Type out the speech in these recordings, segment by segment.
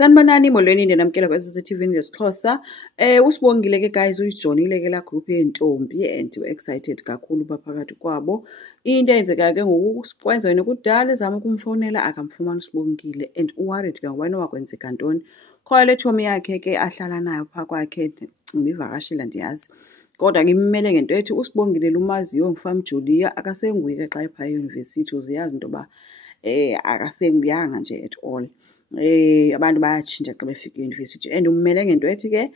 Sanibonani molweni ndinamkela kweSCTV ngesiXhosa. Usibongile ke guys uyijonile ke la group yentombi and excited kakhulu baphakathi kwabo. Into eyenzekayo ke ngoku kwenza yena kudala ezama ukumfowunela akamfumani usibongile and uworried ke ngoba nowakwenzeka ntoni. Khona le tshomi yakhe ke ahlala nayo phaa kwakhe ivakashile ndiyazi. Kodwa ke imele ngento ethi usibongile lumaziyo ngifam Julia akasenguye ke xa ephaa eyunivesithi uziyazi into yoba akasenguyanga nje at all. Abantu bayatshintsha xa befika e-university and ummele ngento ethi ke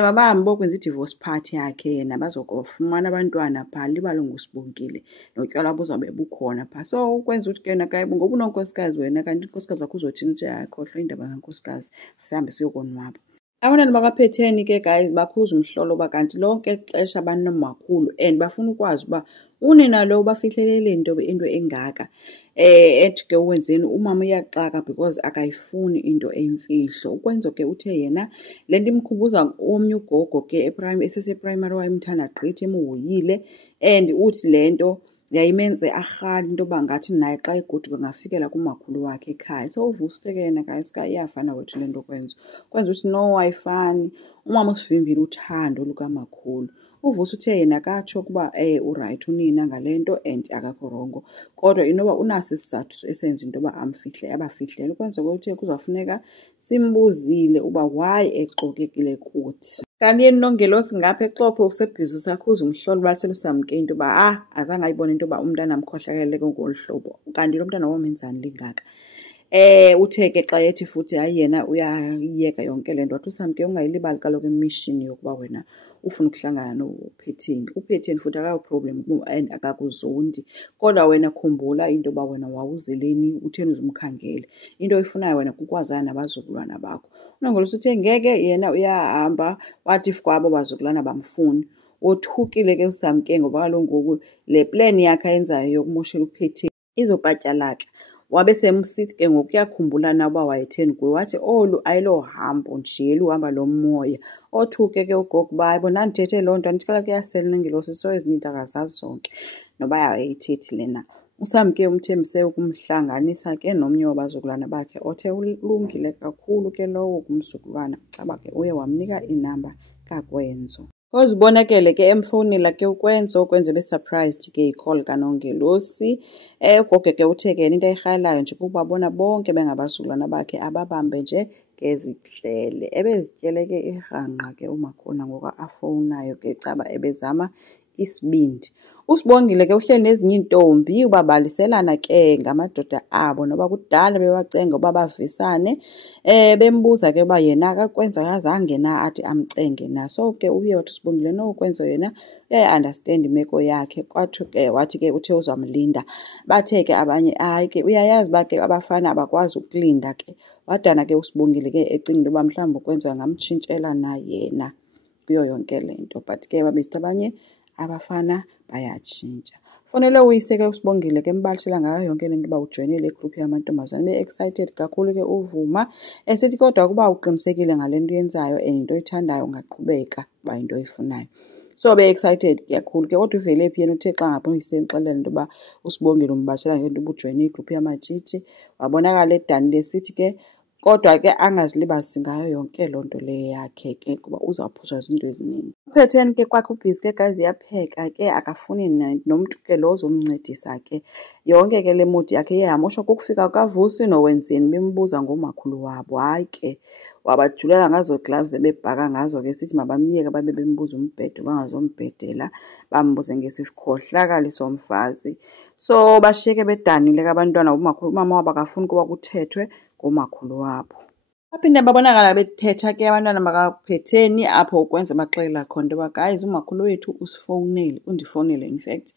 mabahambe bokwenza i-divorce party yakhe yena bazokufumana abantwana phaa libalo ngusibongile notywala buzawube bukhona phaa. So ukwenza ukuthi ke yena ngoba unonkosikazi wena kanti unkosikazi wakho uzothini uthi akhohlwa indaba kankosikazi sihambe siyokonwaba. Abantwana bakaPhetheni ke guys bakhuza umhlolo uba kanti lonke ixesha banomakhulu and bafuna ukwazi uba unina lo bafihlelele into engaka. Ethi ke uwenzeni umama uyaxaka because akayifuni into eyimfihlo. Ukwenza ke uthe yena le nto imkhumbuza omnye ugogo ke eseseprimary wayemthanda gqithi emuhoyile and uthi le nto yayimenze arhale into yoba ngathi naye xa egoduka ngafikela kumakhulu wakhe ekhaya. So uvusile ke yena guys iyafana wethu le nto kwenza ukuthi no ayifani. Umama usivimbile uthando lukamakhulu. Uvusa uthe yena katsho ukuba urayithi unina ngale nto and akakho rongo kodwa inoba unaso isizathu esenza into yoba abafihlele. Ukwenza kuthe kuzawufuneka simbuzile uba why exokekile kuthi. Kanti yena unongelosi ngapha exophe usebhizi usakhuza umhlolo baselusamke into yoba azange ayibone into yoba umntana amkhohlakelele ngolu hlobo kanti lo mntana womenzani lingaka. Uthe ke xa ethi futhi hayi yena uyayiyeka yonke le nto wathi usamke ungayilibali kaloku imishini yokuba wena ufuna ukuhlangana noPhetheni. uPhetheni futhi akayo-problem and akakuzondi kodwa wena khumbula into yoba wena wawuzeleni utheni uzumkhangele. Into oyifunayo wena kukwazana nabazukulwana bakho. Unongelosi uthe ngeke yena uyahamba wathi if kwabo bazukulwana bamfuni. Wothukile ke usamke ngoba kaloku ngoku le plan yakhe ayenzayo yokumoshela uPhetheni izopatyalaka. Wabe semsithi ke ngoku uyakhumbula na uba wayetheni kuye wathi olu ayilohambo nje luhamba lomoya. Othuke ke ugogo uba hayi bo ndandithethe loo nto andixela kuyasela unongelosi so ezininzi akazazi zonke noba yayithethi lena. Usamke umthembise ukumhlanganisa ke nomnye wabazukulwana bakhe othe ulungile kakhulu ke lowo kumzukulwana caba ke uye wamnika inamba kaKwenzo. Kozibonakele ke emfowunela ke ukwenze be-surprised ke i-call kanongelosi. Ugogo ke uthe ke into ayirhalayo nje kubabona bonke bengabazukulwana bakhe ababambe nje ngezihlele. Ebezityele ke irhanqa ke umakhulu ngoku afowunayo ke caba ebezama isibindi. Usibongile ke uhleli nezinye iintombi ubabaliselana ke ngamadoda abo noba kudala bewacenga uba bavisane. Bembuza ke uba yena akakwenza azange na athi amcenge na. So ke uye wathi usibongile nokwenza yena uyayi-understand imeko yakhe wathi ke uthe uzamlinda. Bathe ke abanye hayi ke uyayazi uba ke abafana abakwazi ukulinda ke. Wadana ke usibongile ke ecinga into yoba mhlawumbi ukwenza ngamtshintshela na yena kuyo yonke le nto but ke babesithi abanye abafana bayatshintsha. Fonele uyise ke usibongile ke embalisela ngayo yonke le nto uba ujoyine le group yamantombazane. Be-excited kakhulu ke uvuma esithi kodwa kuba uqinisekile ngale nto uyenzayo and into oyithandayo ungaqhubeka uba into oyifunayo. So be-excited kakhulu ke kodwa uvele phi yena uthe xa ngapha uyisexelela into yoba usibongile umbashela ngento yoba ujoyine igroup yamatshitshi wabonakala edanile esithi ke kodwa ke angazilibazisi ngayo yonke loo nto le yakhe ke kuba uzawuphuzwa zinto ezininzi. uPhetheni ke kwakhe ubhizi ke guys yapheka ke akafuni nomntu ke lo ozomncedisa ke. Yonke ke le modi yakhe iye yamoshwa kukufika kaVusi nowenzeni bembuza ngomakhulu wabo. Hayi ke wabajulela ngazo gloves ebebhaka ngazo ke sithi mabamyeke babe bembuza umbhedo bangazombhedela bambuze ngesikhohlakali somfazi. So bashiyeke bedanile ke abantwana umakhulu umama wabo akafuni kuba kuthethwe ngomakhulu wabo. Baphinde babonakala bethetha ke abantwana bakaPhetheni apho ukwenza baxelela khona into yoba guys umakhulu wethu usifowunele undifowunele in fact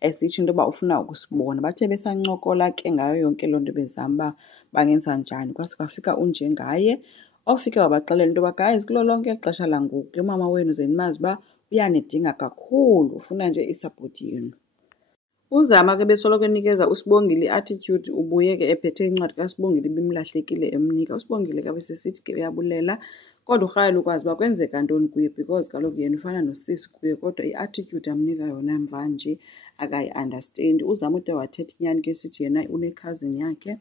esitsho into yoba ufuna ukusibona. Bathe besancokola ke ngayo yonke loo nto bezama uba bangenza njani kwase kwafika unjengaye ofike wabaxelela into yoba guys kulo lonke ixesha langoku ke umama wenu ze nimazi uba uyanidinga kakhulu ufuna nje isapoti yenu. Uzama ke besoloko enikeza usibongile i-attitude ubuye ke ephethe incwadi kasibongile ibimlahlekile emnika. Usibongile ke besesithi ke uyabulela kodwa urhalela ukwazi uba kwenzeka ntoni kuye because kaloku yena ufana nosisi kuye kodwa i-attitude amnika yona mvanje akayi-understand. Uzama ude wathetha inyani ke sithi yena une-cousin yakhe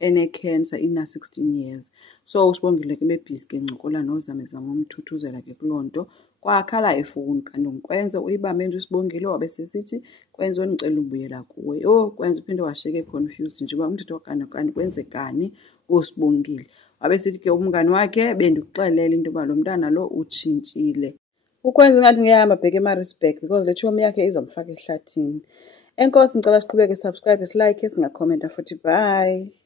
ene-cancer ina-16 years. So uSibongile ke bebhizi ke ncokola nozamezama umthuthuzela ke kulonto kwakhala efoni kanti ngikwenze uyibambe nje uSibongile wabe sesithi kwenziwe ngicela ubuyela kuwe. Kwenza uphinde washiyeke confused nje uba umthetho kanti kwenzekani kuSibongile. Wabe sithi ke umngani wakhe bendikuxelela into yoba lo mntana lo utshintshile. Ukwenza ngathi ngiyahamba abheke eMaritzburg because le chomi yakhe izomfaka ehlathini. Enkosi ngicela siqhubeke subscribe, silike, singakhomenta futhi bye.